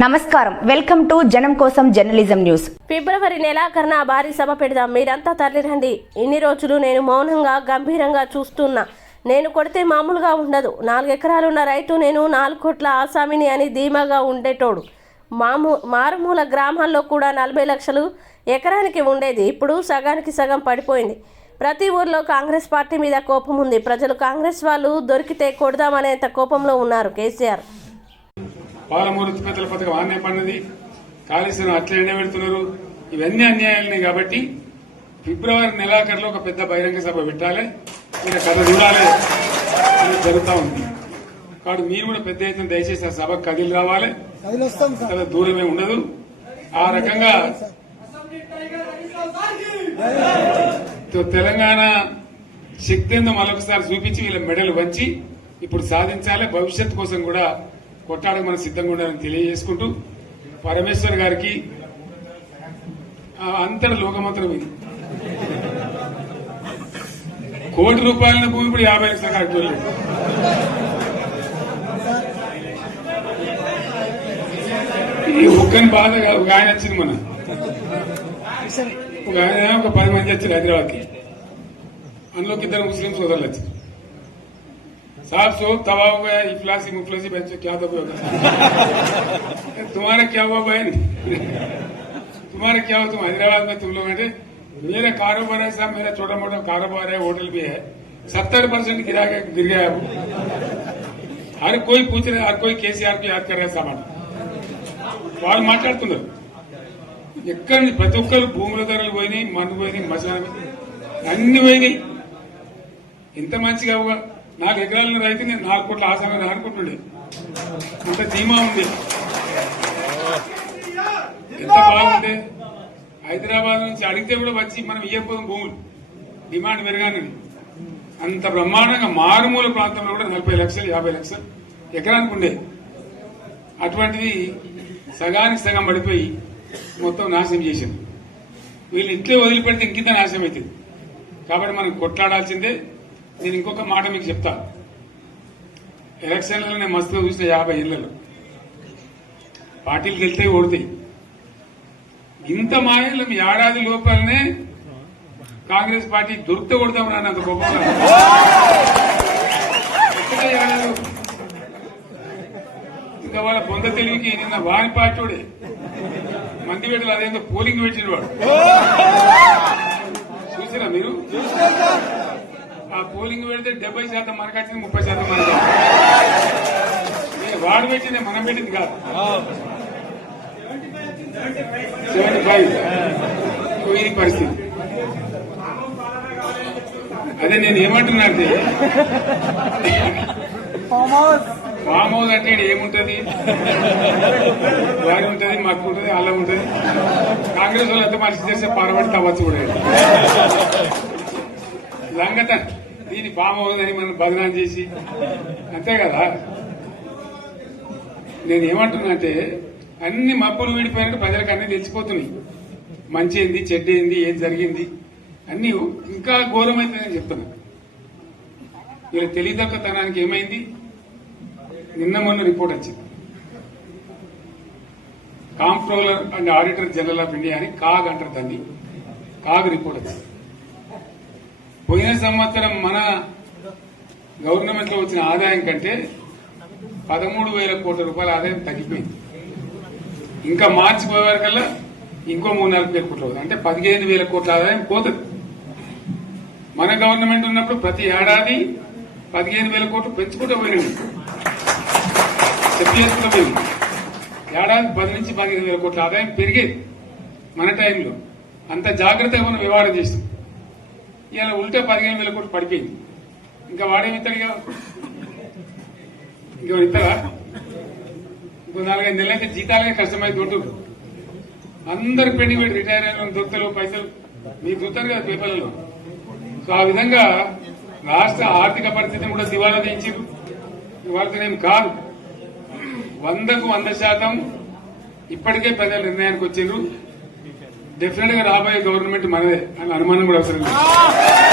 నమస్కారం. Welcome to జనం కోసం జర్నలిజం న్యూస్. ఫిబ్రవరి నెలాఖరున భారీ సభ పెడదాం. మీరంతా తరలిరండి. ఇన్ని రోజులు నేను మౌనంగా గంభీరంగా చూస్తున్నా. నేను కొడితే మామూలుగా ఉండదు. నాలుగు ఎకరాలున్న రైతు నేను నాలుగు కోట్ల ఆసామిని అని ధీమాగా ఉండేటోడు. మామూ మారుమూల గ్రామాల్లో కూడా నలభై లక్షలు ఎకరానికి ఉండేది. ఇప్పుడు సగానికి సగం పడిపోయింది. ప్రతి ఊర్లో కాంగ్రెస్ పార్టీ మీద కోపం ఉంది. ప్రజలు కాంగ్రెస్ వాళ్ళు దొరికితే కొడదామనేంత కోపంలో ఉన్నారు కేసీఆర్. పాలమూరు ఉత్పత్తుల పథకం ఆన్నే పన్నది. కాళేశ్వరం అట్లే పెడుతున్నారు. ఇవన్నీ అన్యాయాలని కాబట్టి ఫిబ్రవరి నెలాఖరులో ఒక పెద్ద బహిరంగ సభ పెట్టాలి. ఇలా కథ చూడాలి. అని జరుగుతూ ఉంది. కాబట్టి మీరు కూడా పెద్ద ఎత్తున దయచేసి ఆ సభకు కదిలి రావాలి. కథ దూరమే ఉండదు. ఆ రకంగా తెలంగాణ శక్తి ఏందో మరొకసారి చూపించి వీళ్ళ మెడలు వంచి ఇప్పుడు సాధించాలి. భవిష్యత్తు కోసం కూడా కొట్టాడకు మనం సిద్ధంగా ఉండాలని తెలియజేసుకుంటూ పరమేశ్వర్ గారికి ఆ అంతటి లోకమంత్రం ఇది. కోటి రూపాయల భూమి ఇప్పుడు యాభై లక్షల కరెక్ట్ లేదు. ఈ ఒక్కని బాధ ఒక ఆయన వచ్చింది మన ఒక ఆయన ఒక పది మంది వచ్చారు హైదరాబాద్కి. అందులోకి ఇద్దరు ముస్లిం సోదరులు వచ్చారు. साहब सो तवा हो गया इफलासी मुफलसी बच्चे क्या दबे होगा तुम्हारा क्या हुआ बहन तुम्हारा क्या हुआ तुम हैदराबाद में तुम लोग हैं मेरा कारोबार है साहब मेरा छोटा मोटा कारोबार है होटल भी है सत्तर परसेंट गिरा के गिर गया अब हर कोई पूछ रहे हर कोई केसीआर को याद कर रहा है सामान వాళ్ళు మాట్లాడుతున్నారు ఎక్కడ నుంచి ప్రతి ఒక్కరు భూముల ధరలు పోయినాయి మన్ను పోయినాయి మసాలా అన్ని పోయినాయి ఎంత మంచిగా నాకు నాలుగు ఎకరాల రైతు నేను నాలుగు కోట్ల ఆసామి అనుకుంటుండే అంత ధీమా ఉంది. ఎంత బాగుంటే హైదరాబాద్ నుంచి అడిగితే కూడా వచ్చి మనం ఇవ్వకపోదు భూములు. డిమాండ్ పెరగానని. అంత బ్రహ్మాండంగా మారుమూల ప్రాంతంలో కూడా నలభై లక్షలు యాభై లక్షలు ఎకరానికి ఉండే. అటువంటిది సగానికి సగం పడిపోయి మొత్తం నాశనం చేసింది. వీళ్ళు ఇట్లే వదిలిపెడితే ఇంకింత నాశనం అవుతుంది. కాబట్టి మనం కొట్లాడాల్సిందే నేను ఇంకొక మాట మీకు చెప్తాను. ఎలక్షన్లలో నేను మస్తులో చూసిన యాభై ఏళ్ళలో పార్టీలు గెలితే ఓడతాయి ఇంత మాయలు మీ ఏడాది లోపలనే కాంగ్రెస్ పార్టీ దొరికితే కొడతాం రాని అంత గొప్ప ఇంకా వాళ్ళ పొంద తెలివికి నిన్న వారి పార్టీడే. మంది పెట్టలు అదేందో పోలింగ్ పెట్టిన వాడు. చూసారా మీరు? ఆ పోలింగ్ పెడితే డెబ్బై శాతం మనకు వచ్చింది ముప్పై శాతం మనకు వాడు పెట్టింది మనం పెట్టింది కాదు. Seventy five. ఇది పరిస్థితి. అదే నేను ఏమంటున్నా అంటే ఫామ్ హౌస్ అంటే ఏముంటది? వారి ఉంటది మాకు ఉంటది అల్లం ఉంటది. కాంగ్రెస్ వాళ్ళు ఎంత మంచి చేస్తే పారబడి తవ్వచ్చు కూడా. లంగత దీని ఫామ్ హౌస్ మనం బదనాం చేసి. అంతే కదా? నేను ఏమంటున్నా అంటే అన్ని మబ్బులు విడిపోయినట్టు ప్రజలకు అన్ని తెలిసిపోతున్నాయి. మంచి ఏంది చెడ్డ ఏంది ఏం జరిగింది? అన్ని ఇంకా ఘోరమైందని చెప్తున్నా. వీళ్ళ తెలియదక్కతనానికి ఏమైంది? నిన్న మొన్న రిపోర్ట్ వచ్చింది. Comptroller and auditor general of India అని కాగ్ అంటారు దాన్ని. కాగ్ రిపోర్ట్ వచ్చింది. పోయిన సంవత్సరం మన గవర్నమెంట్లో వచ్చిన ఆదాయం కంటే పదమూడు వేల కోట్ల రూపాయల ఆదాయం తగ్గిపోయింది. ఇంకా మార్చి పోయేవరకల్లా ఇంకో మూడు నాలుగు వేల కోట్లు అవుతుంది అంటే పదిహేను వేల కోట్ల ఆదాయం పోతుంది. మన గవర్నమెంట్ ఉన్నప్పుడు ప్రతి ఏడాది పదిహేను వేల కోట్లు పెంచుకుంటూ పోయినాయి చెప్పేసుకుంటూ పోయింది ఏడాది పది నుంచి పదిహేను వేల కోట్ల ఆదాయం పెరిగేది మన టైంలో. అంత జాగ్రత్తగా మనం వివాదం చేస్తాం. ఇలా ఉల్టా పదిహేను వేల కోట్లు పడిపోయింది. ఇంకా వాడేమి ఇస్తాడుగా ఇంకో ఇస్తారా ఇంకో నాలుగైదు నెలలైతే జీతాలే కష్టమై దొరుకుతుంది అందరు పెండింగ్ పెట్టి రిటైర్ అయిన దొరుకుతలు పైసలు. మీరు చూస్తారు కదా పేపర్లలో. సో ఆ విధంగా రాష్ట్ర ఆర్థిక పరిస్థితిని కూడా దివాలా తీయించారు వాళ్ళతోనేం కాదు. వందకు వంద శాతం ఇప్పటికే ప్రజలు నిర్ణయానికి వచ్చిండ్రు. డెఫినెట్ గా రాబోయే గవర్నమెంట్ మనదే అని అనుమానం కూడా అవసరం లేదు